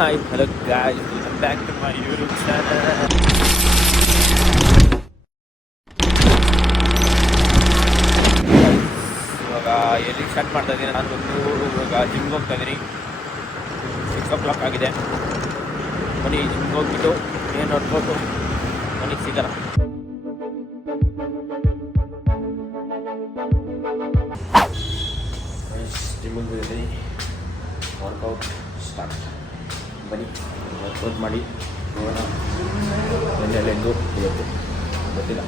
Hi, hello guys, welcome back to my YouTube channel. ಇವಾಗ ಎಲ್ಲಿ start ಮಾಡ್ತಾ ಇದ್ದೀನಿ ನಾನು ಇವಾಗ ಜಿಮ್ಗೆ ಹೋಗ್ತಾ ಇದ್ದೀನಿ. 6 o'clock ಆಗಿದೆ. ಬನ್ನಿ ಜಿಮ್ಗೆ ಹೋಗ್ಬಿಟ್ಟು ಏನು ನೋಡ್ಬೋದು ಬನ್ನಿ ಸಿಗೋಣ. ಜಿಮ್ಗೆ ಹೋಗಿದ್ದೀನಿ, ವರ್ಕೌಟ್ ಸ್ಟಾರ್ಟ್. ಬನ್ನಿ ವರ್ಕೌಟ್ ಮಾಡಿ ಹೋಗೋಣ. ಎಲ್ಲೆಂದು ಇವತ್ತು ಗೊತ್ತಿಲ್ಲ.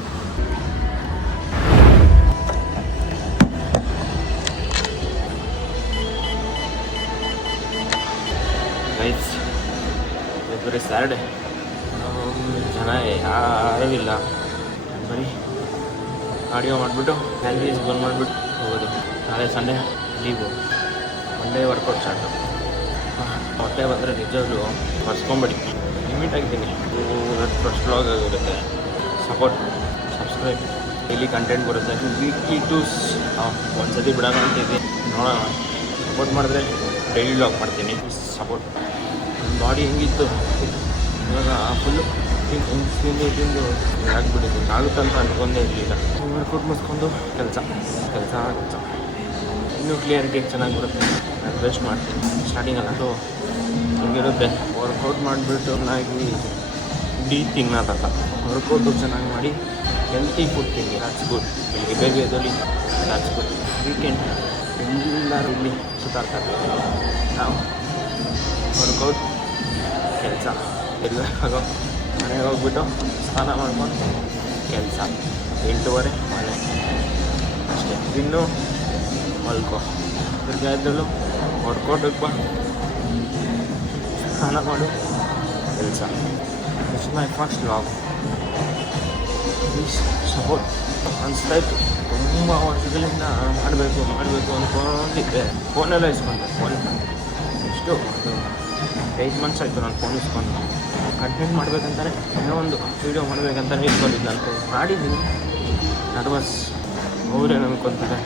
ಗೈಸ್ ಇವತ್ತು ಸ್ಯಾಟರ್ಡೆ, ಜನ ಯಾರೂ ಇಲ್ಲ. ಬರೀ ಕಾರ್ಡಿಯೋ ಮಾಡಿಬಿಟ್ಟು ಕ್ಯಾಲರೀಸ್ ಬಂದ್ ಮಾಡಿಬಿಟ್ಟು ಹೋಗೋದು. ನಾಳೆ Sunday leave, Monday workout start. ಹೊಟ್ಟೆ ಬಂದರೆ ನಿಜವಾಗ್ಲೂ ಬರ್ಸ್ಕೊಂಬಿಡಿ. ಲಿಮಿಟ್ ಆಗಿದ್ದೀನಿ. ಫಸ್ಟ್ ವ್ಲಾಗ್ ಆಗಿರುತ್ತೆ. ಸಪೋರ್ಟ್, ಸಬ್ಸ್ಕ್ರೈಬ್, ಡೈಲಿ ಕಂಟೆಂಟ್ ಬರುತ್ತೆ. ವೀಕ್ಲಿ ಟೂಸ್ ಒಂದ್ಸತಿ ಬಿಡೋಣ ಅಂತಿದ್ವಿ, ನೋಡೋಣ. ಸಪೋರ್ಟ್ ಮಾಡಿದ್ರೆ ಡೈಲಿ ವ್ಲಾಗ್ ಮಾಡ್ತೀನಿ. ಸಪೋರ್ಟ್. ಬಾಡಿ ಹೆಂಗಿತ್ತು ಇವಾಗ ಫುಲ್ಲು ತಿಂದು ಆಗಿಬಿಟ್ಟಿದ್ದೀನಿ. ಆಗುತ್ತಂತ ಅನ್ಕೊಂಡೇ ಇರಲಿಲ್ಲ. ವರ್ಕೌಟ್ ಮುಗಿಸ್ಕೊಂಡು ಕೆಲಸ ಇನ್ನೂ ಕ್ಲಿಯರಿಟಿ ಚೆನ್ನಾಗಿ ಬರುತ್ತೆ. ನಾನು ವೇಸ್ಟ್ ಮಾಡ್ತೀನಿ ಸ್ಟಾರ್ಟಿಂಗಲ್ಲ. ಅದು ಹಿಂಗಿರುತ್ತೆ. ವರ್ಕೌಟ್ ಮಾಡಿಬಿಟ್ಟು ಚೆನ್ನಾಗಿ ತಿನ್ನೋದಲ್ಲ, ವರ್ಕೌಟು ಚೆನ್ನಾಗಿ ಮಾಡಿ ಹೆಲ್ತಿ ಫುಡ್ ತಿನ್ನಿ. That's good. ಇಲ್ಲಿ ಬೇಗ ಎದ್ದೊಲಿ, ದಾಟ್ಸ್ ಗುಡ್. ವೀಕೆಂಡ್ ಎಲ್ಲರೂ ಇಲ್ಲಿ ಸುತ್ತಾಡ್ತಾರೆ. ನಾವು ವರ್ಕೌಟ್, ಕೆಲಸ, ಎಲ್ಲ ಮನೆಗೆ ಹೋಗ್ಬಿಟ್ಟು ಸ್ನಾನ ಮಾಡ್ಕೊಂಡು ಕೆಲಸ. 8:30 ಮನೆ ಅಷ್ಟೇ. ಇನ್ನು ಮಲ್ಕೋ, ತಿರ್ಗಾ ಎದ್ದಳು ವರ್ಕೌಟಿಗೆ ಬಾ, ಸ್ನಾನ ಮಾಡು, ಕೆಲಸ. It's my first vlog. Please support. ಅನಿಸ್ತಾಯಿತ್ತು ತುಂಬ ವರ್ಷಗಳಿಂದ ಮಾಡಬೇಕು ಅಂದ್ಕೊಂಡಿದ್ದೆ. ಫೋನೆಲ್ಲ ಇಸ್ಕೊಂಡೆ. ಫೋನ್ ಎಷ್ಟು ಒಂದು 8 months ಆಯಿತು ನಾನು ಫೋನ್ ಇಸ್ಕೊಂಡು. ಕಂಟೆಂಟ್ ಮಾಡಬೇಕಂತಾನೆ, ಏನೋ ಒಂದು ವೀಡಿಯೋ ಮಾಡಬೇಕಂತಾನೆ ಇಟ್ಕೊಂಡಿದ್ದು. ನಾನು ಮಾಡಿದ್ದೀನಿ. ನರ್ವಸ್. ಅವ್ರೇನು ಅನ್ಕೊತಾರೆ,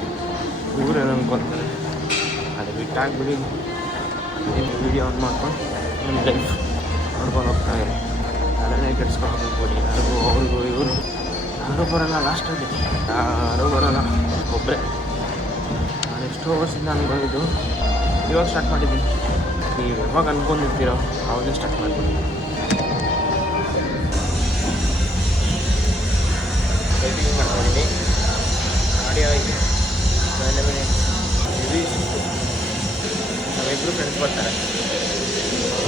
ಇವ್ರೇನು ಅನ್ಕೊತಾರೆ. ಅದು ಬಿಟ್ಟಾಗ್ಬಿಡಿ. ವೀಡಿಯೋ ಆನ್ ಮಾಡ್ಕೊಂಡು ನನ್ನ ಲೈಫ್ ನೋಡ್ಕೊಂಡು ಹೋಗ್ತಾಯಿದೆ. ತಲೆನೇ ಕೆಡ್ಸ್ಕೊಂಡು ಹೋಗ್ಬಿಡಿ. ಯಾರಿಗೂ ಅವ್ರಿಗೂ ಇವರು ಯಾರೂ ಬರೋಲ್ಲ. ಲಾಸ್ಟಲ್ಲಿ ಯಾರೂ ಬರೋಲ್ಲ, ಒಬ್ಬರೇ. ನಾನು ಎಷ್ಟೋ ವರ್ಷದಿಂದ ಅನ್ಕೊಂಡಿದ್ದು, ಇವಾಗ ಸ್ಟಾರ್ಟ್ ಮಾಡಿದ್ದೀನಿ. ನೀವು ಯಾವಾಗ ಅನ್ಕೊಂಡಿರ್ತೀರೋ ಅವಾಗಲೇ ಸ್ಟಾರ್ಟ್ ಮಾಡ್ತೀನಿ. ಮಾಡ್ಕೊಂಡಿದ್ದೀನಿ. ಆಡಿಯೋ ಆಯಿತು. ಹೆವಿ ಸುಸ್ತು. ನಾವಿಬ್ಬರು ಫ್ರೆಂಡ್ಸ್ ಬರ್ತಾರೆ.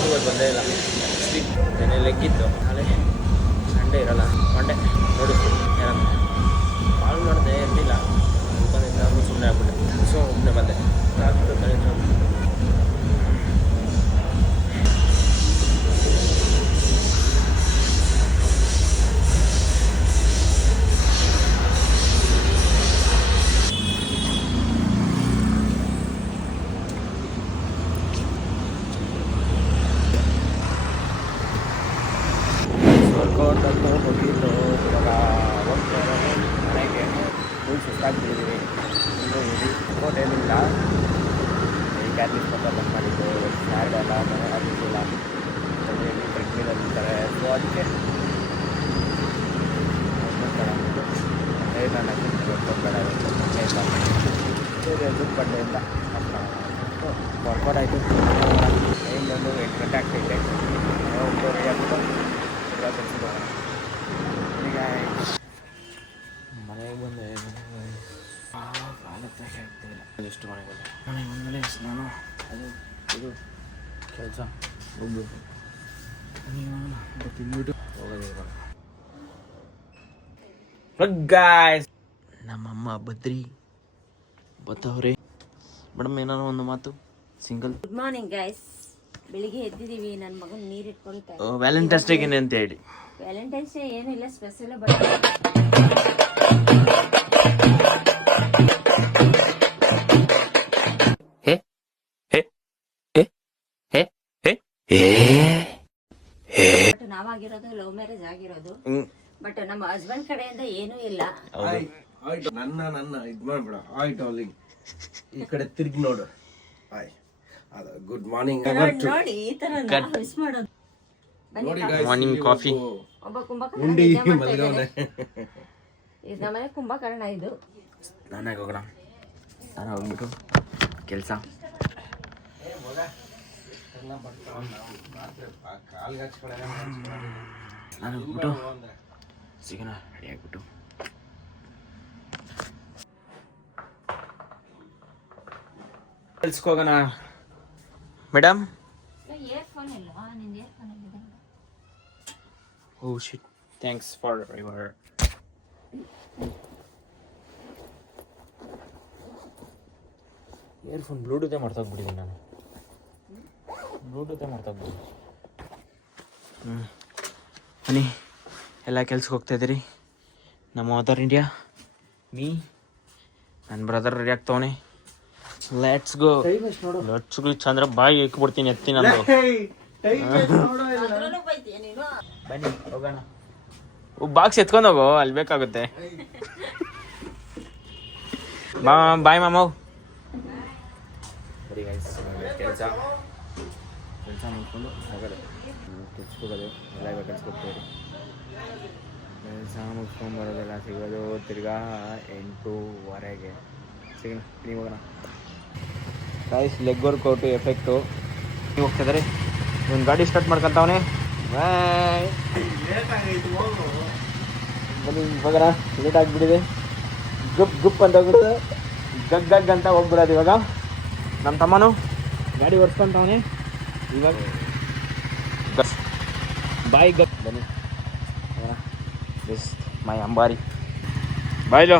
ಇವತ್ತು ಬಂದೇ ಇಲ್ಲ. ಸ್ಲೀಪ್ ನೆನೆ ಲೆಕ್ಕಿತ್ತು. ನಾಳೆ ಸಂಡೇ ಇರೋಲ್ಲ. ಮಂಡೇ ನೋಡಿಸ್ತೀನಿ ಏನಂತ. ಕಾಲ್ ಮಾಡಿದೆ, ಎದ್ದಿಲ್ಲ. ಅನ್ಕೊಂಡಿದ್ದ ಅವ್ರು ಸುಮ್ಮನೆ ಆಗ್ಬಿಟ್ಟೆ. ಸೊ ಒಬ್ಬನೇ ಬಂದೆ. ವರ್ಕೌಟ್ ಅಂತೂ ಹೋಗಿದ್ದು. ಇವಾಗ ಹೋಗ್ತಾರೆ ಮನೆಗೆ. ಫುಲ್ ಸುಸ್ತಾಗ್ತಿದ್ದೀವಿ. ಇನ್ನೂ ಇಲ್ಲಿ ವರ್ಕೌಟ್ ಏನಿಲ್ಲ. ಈ ಕ್ಯಾಟ್ಲಿಸ್ ಪಕ್ಕ ಬಂದ್ ಮಾಡಿದ್ದು. ಸ್ಯಾರ್ಡ್ ಎಲ್ಲ ಮನೆ ಆಗಿದ್ದಿಲ್ಲ. ಇಲ್ಲಿ ಟ್ರೆಡ್ಮಿಲಲ್ಲಿ ಇರ್ತಾರೆ. ಸೊ ಅದಕ್ಕೆ ನಾನು ವರ್ಕೌಟ್ ಬೇಡ ಬಡ್ಡೆಯಿಂದ ವರ್ಕೌಟ್ ಆಯಿತು. ಟೈಮ್ ಬಂದು 8 ಗಂಟೆ ಆಗ್ತೈತೆ. 9:30 ಆಗ್ಬಿಟ್ಟು ಮನೆಗೆ ಬಂದೆ. ಕಾಲಕ್ಕೆ ಆಗ್ತಿಲ್ಲ. ಎಷ್ಟು ಮನೆಗೆ ಬಂದಮೇಲೆ ಸ್ನಾನ, ಅದು ಇದು ಕೆಲಸ ಹೋಗ್ಬೇಕು. ತಿಂದ್ಬಿಟ್ಟು ಹೋಗೋದೇ ಇವಾಗ. ಗಾಯ್ಸ್, ನಮ್ಮಮ್ಮ ಬದ್ರಿ ಬತ್ತವ್ರೆ. ಮೇಡಮ್ ಏನಾರು ಒಂದು ಮಾತು ಸಿಂಗಲ್. Good morning guys. ಬೆಳಿಗ್ಗೆ ಎದ್ದಿದ್ದೀವಿ. ನನ್ನ ಮಗನ ನೀರು ಇಟ್ಕೊಳ್ತಾರೆ. ವ್ಯಾಲೆಂಟೈನ್ಸ್ ಡೇಗೆ ಅಂತ ಹೇಳಿ. ವ್ಯಾಲೆಂಟೈನ್ಸ್ ಡೇ ಏನಿಲ್ಲ ಸ್ಪೆಷಲ್. ಬಟ್ ನಾವಾಗಿರೋದು ಲವ್ ಮ್ಯಾರೇಜ್ ಆಗಿರೋದು. ಬಟ್ ನಮ್ಮ ಹಸ್ಬೆಂಡ್ ಕಡೆಯಿಂದ ಏನೂ ಇಲ್ಲ. ನನ್ನ ಇದ್ ಮಾಡ್ಬೇಡ. ಆಯ್ತು ಅಲ್ಲಿ ಈ ಕಡೆ ತಿರ್ಗಿ ನೋಡು. ಆಯ್ ಗುಡ್ ಮಾರ್ನಿಂಗ್. ನೋಡಿ ಈ ತರ ಮಿಸ್ ಮಾಡೋದು. ನೋಡಿ guys, ಮಾರ್ನಿಂಗ್ ಇಲ್ಲಿ ಕಾಫಿ. ಒಬ್ಬ ಕುಂಭಕರ್ಣ ಉಂಡಿ ನಿದ್ದೆ ಮಾಡ್ತಾ ಮಲಗವನೆ. ಇದ್ದಾನೆ. ಇದು ನಮ್ಮನೆ ಕುಂಭಕರ್ಣ ಇದು. ನಾನಾಗ ಹೋಗೋಣ. ನಾನು ಹೋಗ್ಬಿಟ್ಟು ಕೆಲಸ ನಾನು ಹೋಗ್ಬಿಟ್ಟು ಸಿಗೋಣ ರೆಡಿ ಆಗ್ಬಿಟ್ಟು. ಕೆಲ್ಸಕ್ಕೆ ಮೇಡಮ್. ಇಯರ್ಫೋನ್ ಇಲ್ವಾ ನಿಂದು? ಇಯರ್ಫೋನ್ ಇದೆ. Oh shit, thanks for your. Earphone ಬ್ಲೂಟೂತೇ ಮಾಡ್ತಾಗ್ಬಿಟ್ಟಿದ್ದೀನಿ ನಾನು. ಬ್ಲೂಟೂತೇ ಮಾಡ್ತಾಗ್ಬಿಟ್ಟಿದ್ದೀನಿ. ಬನ್ನಿ, ಎಲ್ಲ ಕೆಲ್ಸಕ್ಕೆ ಹೋಗ್ತಾಯಿದ್ದೀರಿ. ನಮ್ಮ ಮದರ್ ಇಂಡಿಯಾ, ಮೀ, ನನ್ನ ಬ್ರದರ್ ರೆಡಿ ಆಗ್ತವನೆ. Let's go. ಲೆಟ್ಸ್ ಗೋ ಚಂದ್ರ ಬಾಯಿ ಇಕ್ಬಿಡ್ತೀನಿ ಎತ್ತಿ ನಂದು. ಬನ್ನಿ ಹೋಗೋಣ. ಬಾಕ್ಸ್ ಎತ್ಕೊಂಡು ಹೋಗು, ಅಲ್ಲಿ ಬೇಕಾಗುತ್ತೆ. ಬಾಯ್ ಮಾಮವ್. ಸರಿ ಗೈಸ್, ಕೆಲಸ ಮುಗಿಸ್ಕೊಂಡು ಹೋಗೋದು. ಕೆಲ್ಸಕ್ಕೆ ಎಲ್ಲ ಇವಾಗ ಕೆಲ್ಸಕ್ಕೆ ಹೋಗ್ತೀವಿ. ಕೆಲಸ ಮುಗಿಸ್ಕೊಂಬರೋದೆಲ್ಲ ಸಿಗೋದು ತಿರ್ಗಾ 8:30 ಸಿಗೋಣ. ನೀವು ಹೋಗೋಣ ಗೈಸ್. ಲೆಗ್ ವರ್ಕೌಟು ಎಫೆಕ್ಟು ನೀವು ಹೋಗ್ತಿದ್ದಾರೆ. ಒಂದು ಗಾಡಿ ಸ್ಟಾರ್ಟ್ ಮಾಡ್ಕೊತಾವನೆ. ಬಾಯ್. ಬನ್ನಿ ಹೋಗೋಣ. ಲೇಟ್ ಆಗಿಬಿಟ್ಟಿದೆ. ಗುಪ್ ಅಂತ ಹೋಗ್ಬಿಡುತ್ತೆ. ಗಗ್ ಅಂತ ಹೋಗ್ಬಿಡೋದು ಇವಾಗ. ನಮ್ಮ ತಮ್ಮನು ಗಾಡಿ ಓಡಿಸ್ಕೊಂತವನೆ ಇವಾಗ. ಬಾಯ್ ಗಪ್. ಬನ್ನಿ ದಿಸ್ ಮೈ ಅಂಬಾರಿ. ಬಾಯ್ಲೋ.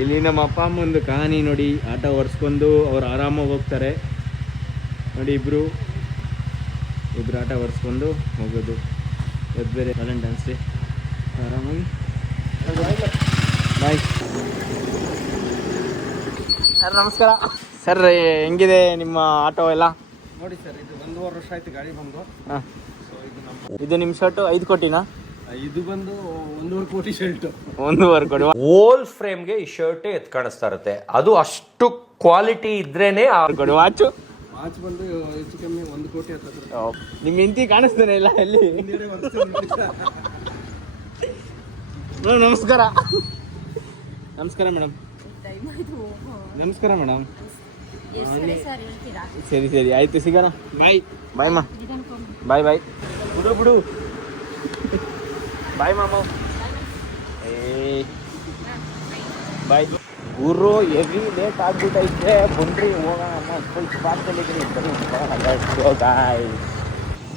ಇಲ್ಲಿ ನಮ್ಮ ಅಪ್ಪ ಅಮ್ಮಂದು ಕಹಾನಿ ನೋಡಿ. ಆಟೋ ಒರೆಸ್ಕೊಂಡು ಅವ್ರು ಆರಾಮಾಗಿ ಹೋಗ್ತಾರೆ ನೋಡಿ. ಇಬ್ಬರು ಆಟ ಒರೆಸ್ಕೊಂಡು ಹೋಗೋದು. ಇವತ್ತು ಬೇರೆ ವ್ಯಾಲೆಂಟೈನ್ಸ್ ಡೇ. ಆರಾಮಾಗಿ ಬಾಯ್. ಸರ್ ನಮಸ್ಕಾರ. ಸರ್ ಹೆಂಗಿದೆ ನಿಮ್ಮ ಆಟೋ ಎಲ್ಲ? ನೋಡಿ ಸರ್, ಇದು 1.5 ವರ್ಷ ಆಯ್ತು ಗಾಡಿ ಬಂದು. ಹಾಂ, ಸೊ ಇದು ಇದು ನಿಮ್ಮ ಶರ್ಟು 5 ಕೋಟಿನಾ? ಇದು ಬಂದು 1.5 ಕೋಟಿ ಶರ್ಟ್. 1.5 ಕೋಟಿ. ಓಲ್ ಫ್ರೇಮ್ಗೆ ಈ ಶರ್ಟ್ ಎತ್ ಕಾಣಿಸ್ತಾ ಇರುತ್ತೆ. ಅದು ಅಷ್ಟು ಕ್ವಾಲಿಟಿ ಇದ್ರೇನೆ ಕೊಡಿ. ವಾಚು ವಾಚ್ ಬಂದು ಹೆಚ್ಚು ಕಮ್ಮಿ 1 ಕೋಟಿ ಹತ್ತಿರ. ನಿಮ್ಮ ಹೆಂಡತಿ ಕಾಣಿಸ್ತಾನೆ ಇಲ್ಲ ಎಲ್ಲಿ? ನಮಸ್ಕಾರ. ನಮಸ್ಕಾರ ಮೇಡಮ್. ನಮಸ್ಕಾರ ಮೇಡಮ್. ಸರಿ ಸರಿ ಆಯ್ತು, ಸಿಗೋಣ. ಬಾಯ್ ಬಾಯ್ ಮಾ. ಬಾಯ್ ಬಾಯ್. ಬಿಡು ಬಾಯ್ ಮಾಮ. ಏ ಬಾಯ್. ಗುರು ಎವಿ ಲೇಟ್ ಆಗ್ಬಿಟ್ಟೈತೆ. ಬನ್ರಿ ಹೋಗೋಣ. ಫುಲ್ ಸ್ಪಾಟ್ದಲ್ಲಿ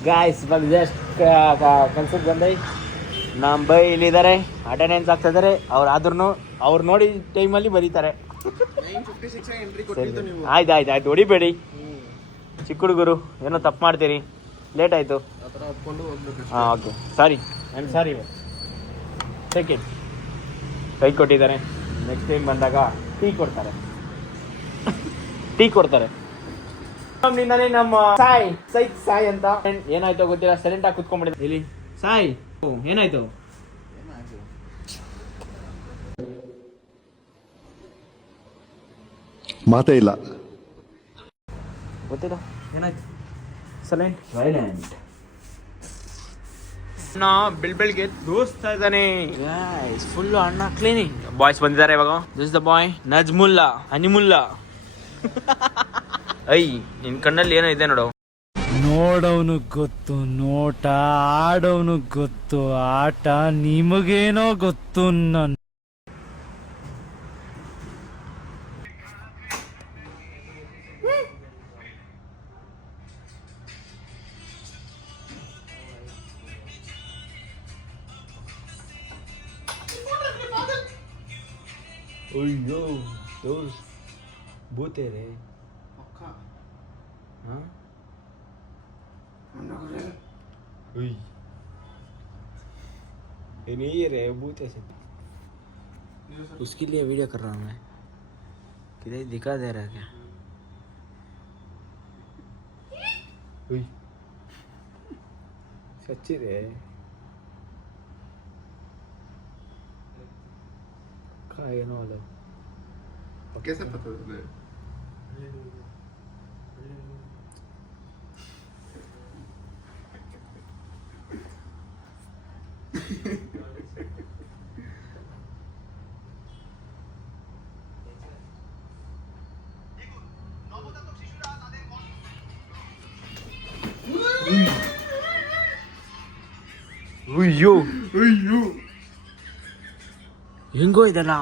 ಗಾಯ್ಸ್. ಇವಾಗ ಜಸ್ಟ್ ಕೆಲ್ಸಕ್ಕೆ ಬಂದೈ. ನಮ್ಮ ಬೈ ಇಲ್ಲಿದ್ದಾರೆ, ಅಟೆಂಡೆನ್ಸ್ ಆಗ್ತಿದ್ದಾರೆ. ಅವ್ರು ನೋಡಿ ಟೈಮಲ್ಲಿ ಬರೀತಾರೆ. ಆಯ್ತು ಹೊಡಿಬೇಡಿ. ಚಿಕ್ಕ ಹುಡುಗರು ಏನೋ ತಪ್ಪು ಮಾಡ್ತೀರಿ. ಲೇಟ್ ಆಯಿತು. ಹಾಂ okay, sorry. I am sorry. Take it. ಕೈ ಕೊಟ್ಟಿದ್ದಾರೆ. ನೆಕ್ಸ್ಟ್ ಟೈಮ್ ಬಂದಾಗ ಟೀ ಕೊಡ್ತಾರೆ. ನಿನ್ನೆ ನಮ್ಮ ಸಾಯ್ ಅಂತ ಏನಾಯ್ತೋ ಗೊತ್ತಿಲ್ಲ, ಸೈಲೆಂಟ್ ಆಗಿ ಕುತ್ಕೊಂಡ್ಬಿಟ್ಟಿದೆ ಇಲ್ಲಿ. ಸಾಯ್ ಏನಾಯ್ತು? ಮಾತೇ ಇಲ್ಲ. ಗೊತ್ತಿಲ್ಲ ಏನಾಯ್ತು. ಸೈಲೆಂಟ್. ಬೆಳ್ಬೆಳ್ಗೆ ದೋಸ್ತಾ ಇದ್ದಾನೆ. ಫುಲ್ಲು ಅಣ್ಣ ಕ್ಲೀನಿಂಗ್. ಬಾಯ್ಸ್ ಬಂದಿದ್ದಾರೆ ಇವಾಗ. This the boy Najmulla, Hanimulla. I ನಿನ್ ಕಣ್ಣಲ್ಲಿ ಏನೋ ಇದೆ ನೋಡು. ನೋಡವನು ಗೊತ್ತು ನೋಟ, ಆಡವನು ಗೊತ್ತು ಆಟ, ನಿಮಗೇನೋ ಗೊತ್ತು ನನ್. ಅಯ್ಯೋ ದೋಸ್ ಭೂತೆ ರೇ. हाँ ये नहीं है रे, भूत ऐसे. उसके लिए वीडियो कर रहा हूँ मैं. किधर दिखा दे रहा है क्या? सच्ची रे. ಏನೋ ಅಲ್ಲ कैसे पता तुम्हें? ಅಯ್ಯೋ ಹೆಂಗೋ ಇದಲ್ಲ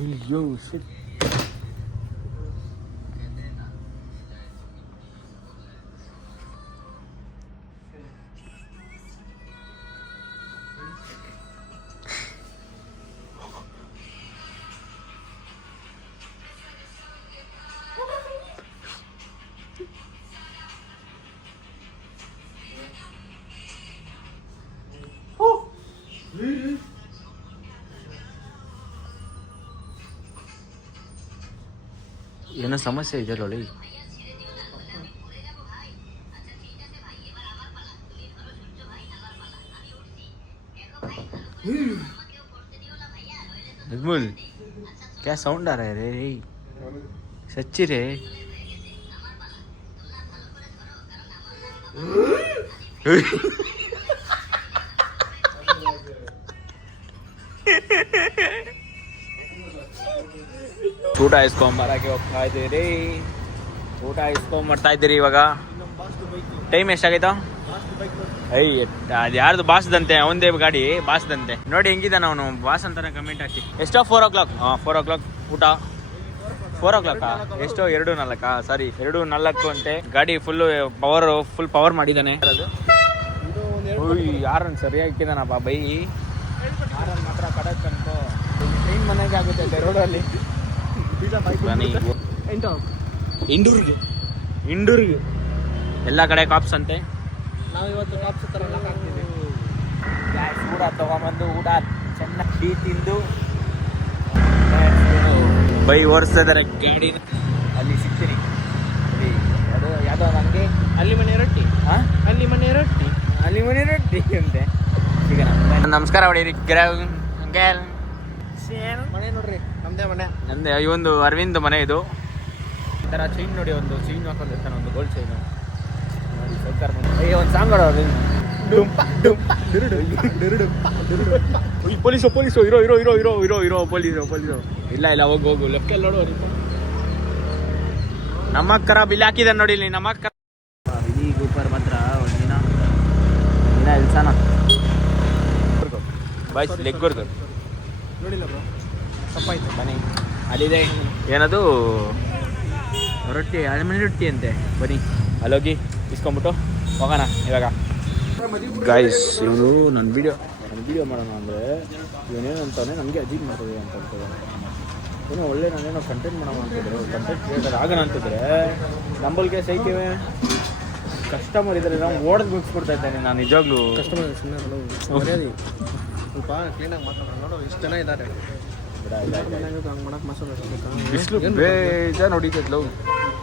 ಅಯ್ಯೋ shit. ಏನೋ ಸಮಸ್ಯೆ ಇದೆ ನೋಡಿ. नजमुल क्या साउंड आ रहा है रे? सच्ची रे? ಊಟ ಇಸ್ಕೊಂಬರಕ್ಕೆ ಹೋಗ್ತಾ ಇದ್ದೀರಿ. ಊಟ ಇಸ್ಕೊಂಬರ್ತಾ ಇದ್ದೀರಿ. ಇವಾಗ ಟೈಮ್ ಎಷ್ಟಾಗೈತ? ಅದು ಯಾರ್ದು ಬಾಸ್ದಂತೆ, ಅವಂದೇ ಗಾಡಿ ಬಾಸ್ದಂತೆ. ನೋಡಿ ಹೆಂಗಿದ್ದಾನೆ ಅವನು, ಬಾಸ್ ಅಂತಾನೆ ಕಮೆಂಟ್ ಹಾಕಿ. ಎಷ್ಟೋ 4 o'clock? 4 o'clock ಊಟ. 4 o'clock ಎಷ್ಟೋ 2:04 ಸಾರಿ 2:04 ಅಂತೆ. ಗಾಡಿ ಫುಲ್ ಪವರ್ ಮಾಡಿದ್ದಾನೆ. ಯಾರನ್ನು ಸರಿಯಾಗಿ ಇಕ್ಕಿದಾನಪ್ಪ ಬೈ. ಯಾರನ್ನು ಮಾತ್ರ ಕಡಕ್ ಅನ್ಕೋ. ಟ್ರೈನ್ ಮನೆಗೆ ಆಗುತ್ತೆ ರೋಡಲ್ಲಿ. ಇಂಡೂರ್ಗೆ ಎಲ್ಲ ಕಡೆ ಕಾಪ್ಸ್ ಅಂತೆ. ನಾವಿವತ್ತು ಕಾಪ್ಸ್ ಥರ ಎಲ್ಲ ಹಾಕ್ತೀವಿ. ಊಟ ತಗೊಂಬಂದು ಊಟ ಚೆನ್ನಾಗಿ ಟೀ ತಿಂದು ಬೈ ಓಡಿಸ್ತಾ ಇದಾರೆ ಗಾಡಿ. ಅಲ್ಲಿ ಸಿಗ್ತೀನಿ. ಅದು ಯಾವುದೋ ಅಂಗಡಿ, ಅಲ್ಲಿ ಮನೆ ರೊಟ್ಟಿ. ಅಲ್ಲಿ ಮನೆ ರೊಟ್ಟಿ. ಅಲ್ಲಿ ಮನೆ ರೊಟ್ಟಿ ಅಂತೆ. ಸಿಗೋಣ. ನಮಸ್ಕಾರ ಹೊಡೀರಿ. ಮನೆ ನೋಡ್ರಿ, ನಮ್ದೇ ಮನೆ. ನಂದೇ ಈ ಒಂದು ಅರವಿಂದ್ ಮನೆ ಇದು. ಈ ಥರ ಚೈನ್ ನೋಡಿ, ಒಂದು ಚೈನ್ ಹಾಕೊಂಡಿರ್ತಾನೆ, ಒಂದು ಗೋಲ್ಡ್ ಚೈನು ನೋಡಿ. ಸರ್ಕಾರ ಮನೆ. ಒಂದು ಸಾಂಗ್ ನೋಡೋ ಅರವಿಂದ್. ಪೊಲೀಸು ಇರೋ ಪೊಲೀಸು. ಇಲ್ಲ ಹೋಗು ಲೆಫ್ಟಲ್ಲಿ ನೋಡು. ನಮ್ಮಕ್ಕರ ಬಿಲ್ ಹಾಕಿದ ನೋಡಿ ಇಲ್ಲಿ. ನಮ್ಮಕ್ಕರ ಇಲ್ಲಿ ಗೂಪರ್ ಮಾತ್ರ ಒಂದಿನ ಇಲ್ಸಾನ ಬಾಯ್ಸ್ ಲೆಗ್ಗೋರ್ದು ನೋಡಿಲ್ಲ ಬ್ರೋ, ತಪ್ಪಾಯ್ತು. ಬನ್ನಿ, ಅಲ್ಲಿದೆ ಏನದು ರೊಟ್ಟಿ, ಅಳಮನೆ ರೊಟ್ಟಿ ಅಂತೆ. ಬನ್ನಿ ಅಲ್ಲೋಗಿ ಇಸ್ಕೊಂಬಿಟ್ಟು ಹೋಗೋಣ ಇವಾಗ. ಗಾಯ್ಸ್, ಇವನು ನನ್ನ ವಿಡಿಯೋ ಮಾಡೋಣ ಅಂದರೆ ಇವನೇನು ಅಂತಾನೆ ನನಗೆ ಅಜೀಬ್ ಮಾಡ್ತದೆ ಅಂತ ಏನೋ ಒಳ್ಳೆ ನಾನೇನೋ ಕಂಟೆಂಟ್ ಮಾಡೋಣ ಅಂತಿದ್ರು. ಕಂಟೆಂಟ್ ಕ್ರಿಯೇಟರ್ ಆಗೋಣ ಅಂತಿದ್ರೆ ನಂಬಲ್ಗೆ ಸೈಕಿವೆ ಕಸ್ಟಮರ್ ಇದ್ದಾರೆ. ನಾವು ಓಡೋದು ಮುಗಿಸ್ಬಿಡ್ತಾ ಇದ್ದೇನೆ ನಾನು ನಿಜವಾಗ್ಲೂ. ಕಸ್ಟಮರ್ ಸ್ವಲ್ಪ ಕ್ಲೀನಾಗಿ ಮಾತಾಡೋಣ. ನೋಡು ಇಷ್ಟು ಜನ ಇದ್ದಾರೆ. ಹಂಗೆ ಮಾಡಕ್ಕೆ ಮಾತಾಡೋದು. ಬಿಸಿಲು ಬೇಜಾರು ಹೊಡಿತೈತ್ಲೋ.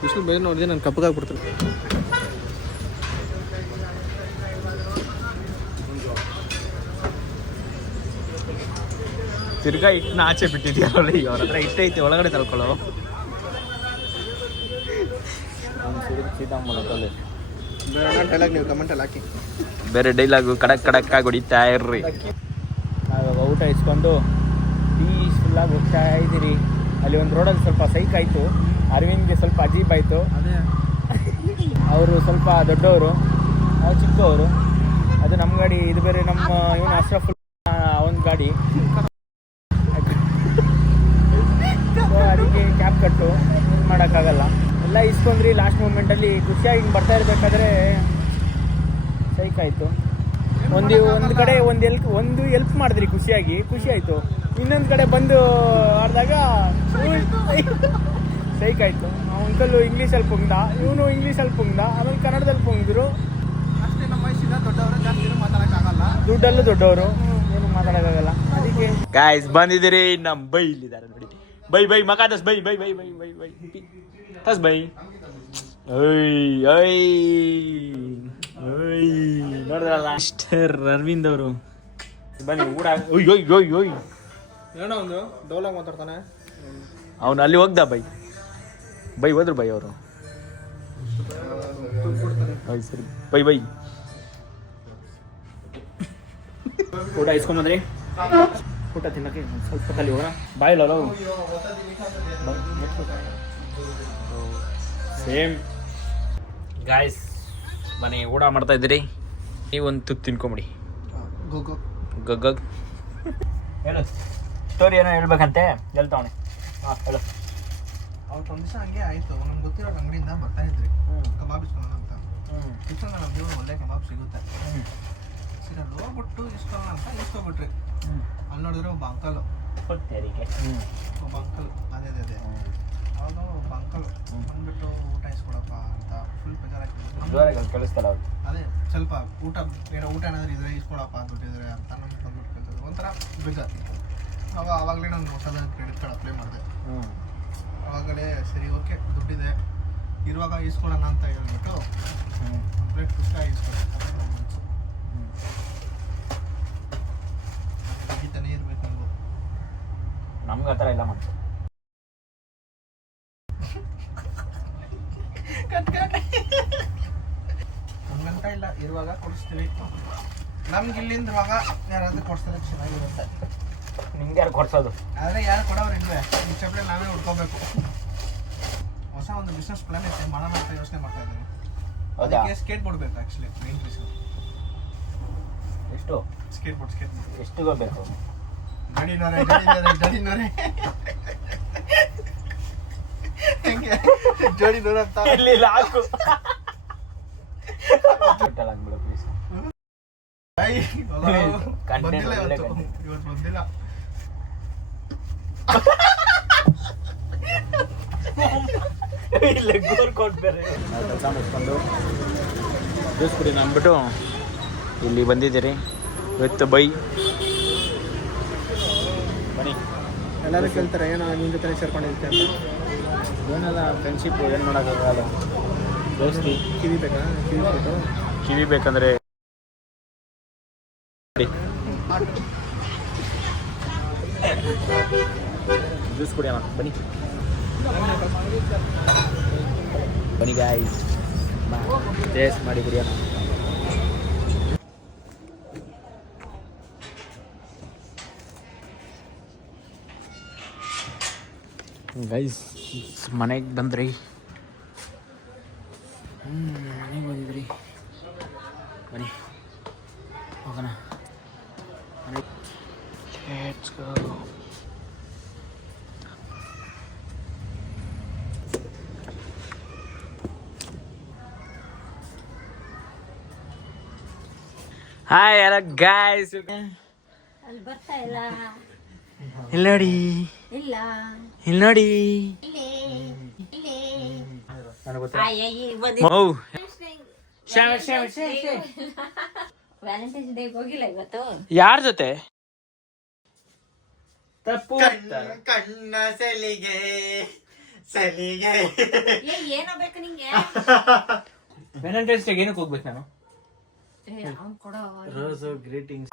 ಬಿಸಿಲು ಬೇಗ ನೋಡಿದೆ ನಾನು ಕಪ್ಪಗಾಗ್ಬಿಡ್ತೀನಿ. ತಿರ್ಗಾ ಇಟ್ಟನ್ನ ಆಚೆ ಬಿಟ್ಟಿದ್ಯಾರಲ್ಲ ಈಗ. ಅವ್ರ ಹತ್ರ ಇಟ್ಟೈತೆ, ಒಳಗಡೆ ತಳ್ಕೊಳ್ಳೋ. ಡೈಲಾಗ್ ನೀವು ಕಮೆಂಟಲ್ಲಿ ಹಾಕಿ. ಬೇರೆ ಡೈಲಾಗು ಕಡಕ್ಕಾಗಿ ಹೊಡಿತಾ ಇರ್ರಿ. ನಾವಿವಾಗ ಊಟ ಇಸ್ಕೊಂಡು ಪೀಸ್ಫುಲ್ಲಾಗಿ ಹೋಗ್ತಾ ಇದ್ದೀರಿ. ಅಲ್ಲಿ ಒಂದು ರೋಡಲ್ಲಿ ಸ್ವಲ್ಪ ಸೈಕ್ ಆಯಿತು. ಅರವಿಂದ್ಗೆ ಸ್ವಲ್ಪ ಅಜೀಬ್ ಆಯಿತು. ಅವರು ಸ್ವಲ್ಪ ದೊಡ್ಡವರು, ನಾವು ಚಿಕ್ಕವರು. ಅದು ನಮ್ಮ ಗಾಡಿ, ಇದು ಬೇರೆ ನಮ್ಮ ಇವನು ಅಶ್ರಫ್ ಅವನ ಗಾಡಿ. ಅದಕ್ಕೆ ಕ್ಯಾಬ್ ಕಟ್ಟು ಏನು ಮಾಡೋಕ್ಕಾಗಲ್ಲ. ಎಲ್ಲ ಇಸ್ಕೊಂಡ್ರಿ. ಲಾಸ್ಟ್ ಮೂಮೆಂಟಲ್ಲಿ ಖುಷಿಯಾಗಿ ಹಿಂಗೆ ಬರ್ತಾ ಇರಬೇಕಾದ್ರೆ ಸೈಕ್ ಆಯಿತು. ಒಂದು ಕಡೆ ಒಂದು ಎಲ್ಪ್ ಮಾಡಿದ್ರಿ, ಖುಷಿ ಆಯಿತು. ಇನ್ನೊಂದು ಕಡೆ ಬಂದು ಆಡಿದಾಗ ಸೈಕ್ ಆಯಿತು. ಅಂಕಲ್ಲು ಇಂಗ್ಲೀಷಲ್ಲಿ ಪುಂಗ್ದ, ಇವನು ಇಂಗ್ಲೀಷಲ್ಲಿ ಪುಂಗ್ದ, ಆಮೇಲೆ ಕನ್ನಡದಲ್ಲಿ ಪುಂಗಿದ್ರು. ಅಷ್ಟೇ, ನಮ್ಮ ವಯಸ್ಸಿನ ದೊಡ್ಡವರು ಜಾಸ್ತಿ ಮಾತಾಡೋಕ್ಕಾಗಲ್ಲ. ದುಡ್ಡಲ್ಲೂ ದೊಡ್ಡವರು, ಏನು ಮಾತಾಡೋಕ್ಕಾಗಲ್ಲ. ಅದಕ್ಕೆ ಗಾಯ್ಸ್ ಬಂದಿದ್ದೀರಿ. ನಮ್ಮ ಬೈ ಇಲ್ಲಿದ್ದಾರೆ ನೋಡಿ. ಬೈ ಮಕಾದಸ್ ಬೈ ತಸ್ ಬೈ ನೋಡಿದ್ರಲ್ಲ ಮಿಸ್ಟರ್ ಅರವಿಂದ್ ಅವರು ಬನ್ನಿ ಊಟ ಒಯ್ ಏನೋ ಒಂದು ಡೋಲಾಗಿ ಮಾತಾಡ್ತಾನೆ. ಅವನು ಅಲ್ಲಿ ಹೋಗ್ದ ಬೈ ಹೋದ್ರು ಬೈ ಅವರು ಸರಿ ಬೈ ಊಟ ಇಸ್ಕೊಂಬಂದ್ರಿ ಊಟ ತಿನ್ನಕ್ಕೆ ಸ್ವಲ್ಪ ತಲೆ ಹೋಗೋಣ ಬಾಯಿಲ್ಲ ಸೇಮ್ ಗಾಯ್ಸ್ ಬನ್ನಿ ಊಟ ಮಾಡ್ತಾ ಇದ್ದೀರಿ ನೀವೊಂದು ತುತ್ತು ತಿನ್ಕೊಂಬಿಡಿ ಗಗ್ ಹೇಳು ಸ್ಟೋರಿ ಏನೋ ಹೇಳ್ಬೇಕಂತೆ ಹೇಳ್ತಾವಣೆ ಹಾಂ ಹೇಳು. ಅವತ್ತು ಒಂದು ದಿವಸ ಹಂಗೆ ಆಯಿತು. ನಮ್ಗೆ ಗೊತ್ತಿರೋ ಅಂಗಡಿಯಿಂದ ಬರ್ತಾ ಇದ್ರಿ ಕಬಾಬ್ ಇಸ್ಕೊಳ್ಳೋಣ ಅಂತ. ಇಷ್ಟೊಂದು ನಮ್ಮ ದೇವ್ರು ಒಳ್ಳೆ ಕಬಾಬ್ ಸಿಗುತ್ತೆ. ಸರಿ ಅಲ್ಲಿ ಹೋಗ್ಬಿಟ್ಟು ಇಸ್ಕೊಳ್ಳೋಣ ಅಂತ ಇಸ್ಕೊಬಿಟ್ರಿ. ಅಲ್ಲಿ ನೋಡಿದ್ರೆ ಒಬ್ಬ ಅಂಕಲ್ ಅದೇ ಅವನು ಒಬ್ಬ ಅಂಕಲ್ ಬಂದ್ಬಿಟ್ಟು ಊಟ ಇಸ್ಕೊಡಪ್ಪ ಅಂತ ಫುಲ್ ಬೇಜಾರಾಗ್ತದೆ. ಕಳಿಸ್ತಾರ ಅದೇ ಸ್ವಲ್ಪ ಊಟ ಏನಾದರೂ ಇದ್ರೆ ಇಸ್ಕೊಡಪ್ಪ ಅಂದ್ಬಿಟ್ಟಿದ್ರೆ ಅಂತ ನಮ್ಗೆ ಬಂದ್ಬಿಟ್ಟು ಕೇಳ್ತದೆ. ಒಂಥರ ಬೇಜಾರು. ಆವಾಗಲೇ ನಾನು ಹೊಸದ ಕ್ರೆಡಿಟ್ ಕಾರ್ಡ್ ಅಪ್ಲೈ ಮಾಡಿದೆ. ಆವಾಗಲೇ ಸರಿ ಓಕೆ ದುಡ್ಡಿದೆ ಇರುವಾಗ ಇಸ್ಕೊಳ್ಳೋಣ ಅಂತ ಹೇಳ್ಬಿಟ್ಟು ಪ್ಲೇಟ್ ಪುಸ್ತಕ ಇಸ್ಕೊಳ್ಳಿ. ಅದೇ ನಮ್ಮ ಮನಸ್ಸು ತೆಗಿತಾನೇ ಇರ್ಬೇಕು ನೀವು. ನಮ್ಗೆ ಆ ಥರ ಇಲ್ಲ ಮನಸ್ಸು. ಹಂಗಂತ ಇಲ್ಲ, ಇರುವಾಗ ಕೊಡಿಸ್ತೀವಿ. ನಮ್ಗೆ ಇಲ್ಲಿಂದ ಇವಾಗ ಯಾರಾದ್ರೂ ಕೊಡ್ಸಿದ್ರೆ ಚೆನ್ನಾಗಿರುತ್ತೆ. ನಿಮ್ಗೆ ಯಾರು ಕೊಡ್ಸೋದು? ಆದರೆ ಯಾರು ಕೊಡೋರು ಇಲ್ವೇ, ಈ ಚಪ್ಪಲಿ ನಾವೇ ಹುಡ್ಕೋಬೇಕು. ಹೊಸ ಒಂದು ಬಿಸ್ನೆಸ್ ಪ್ಲಾನ್ ಐತೆ, ಮಾಡೋಣ ಅಂತ ಯೋಚನೆ ಮಾಡ್ತಾ ಇದ್ದೀನಿ. ಅದಕ್ಕೆ ಸ್ಕೇಟ್ ಬೋರ್ಡ್ ಬೇಕು ಆ್ಯಕ್ಚುಲಿ. ಮೇನ್ ರೀಸನ್ ಎಷ್ಟು ಸ್ಕೇಟ್ ಬೋರ್ಡ್ ಎಷ್ಟು ಬೇಕು? ಜಡಿನೋರೆ ಹೆಂಗೆ ಜಡಿನೋರೆ ಅಂತ ಹಾಕು ಆಗ್ಬಿಡು ಪ್ಲೀಸ್. ಬಂದಿಲ್ಲ ಇವತ್ತು ಬಂದಿಲ್ಲ. ಕೆಲಸ ಮುಗಿಸ್ಕೊಂಡು ಜ್ಯೂಸ್ ಕುಡಿನ ಅಂದ್ಬಿಟ್ಟು ಇಲ್ಲಿ ಬಂದಿದ್ದೀರಿ ವಿತ್ ಬೈ. ಬನ್ನಿ ಎಲ್ಲರೂ ಕೇಳ್ತಾರೆ ಏನೋ ನಿನ್ನ ಜೊತೆ ಸೇರ್ಕೊಂಡಿರುತ್ತೆ ಅಂತ. ಏನೆಲ್ಲ ಫ್ರೆಂಡ್ಶಿಪ್ ಏನು ಮಾಡೋಕ್ಕಾಗಲ್ಲ. ದೋಸ್ತಿ. ಕಿವಿ ಬೇಕಾ? ಕಿವಿ ಕೊಟ್ಟು ಕಿವಿ ಬೇಕಂದ್ರೆ ಜ್ಯೂಸ್ ಕುಡಿಯೋಣ ಬನ್ನಿ ಗಾಯ್ಸ್ ಟೇಸ್ಟ್ ಮಾಡಿ ಕುಡಿಯೋಣ. ಗೈಸ್ ಮನೆಗೆ ಬಂದ್ರಿ. ಮನೆಗೆ ಬಂದಿದ್ರಿ ಬನ್ನಿ ಹೋಗೋಣ. Let's go. Hi, hello guys. ಅಲ್ಲಿ ಬರ್ತಾ ಇಲ್ಲ. ಇಲ್ಲಿ ನೋಡಿ. ಇಲ್ಲ. ಇಲ್ಲಿ ನೋಡಿ. ವ್ಯಾಲೆಂಟೈನ್ಸ್ ಡೇ ಹೋಗಿಲ್ಲ ಇವತ್ತು. ಯಾರ ಜೊತೆ? ಕಣ್ಣ ಸಲಿಗೆ ಏನೋ ಬೇಕು ನಿಂಗೆ? ವ್ಯಾಲೆಂಟೈನ್ಸ್ ಡೇಗೆ ಏನಕ್ಕೆ ಹೋಗ್ಬೇಕು ನಾನು? ಅವ್ನು ಕೊಡೋ ರೋಸು ಗ್ರೀಟಿಂಗ್ಸ್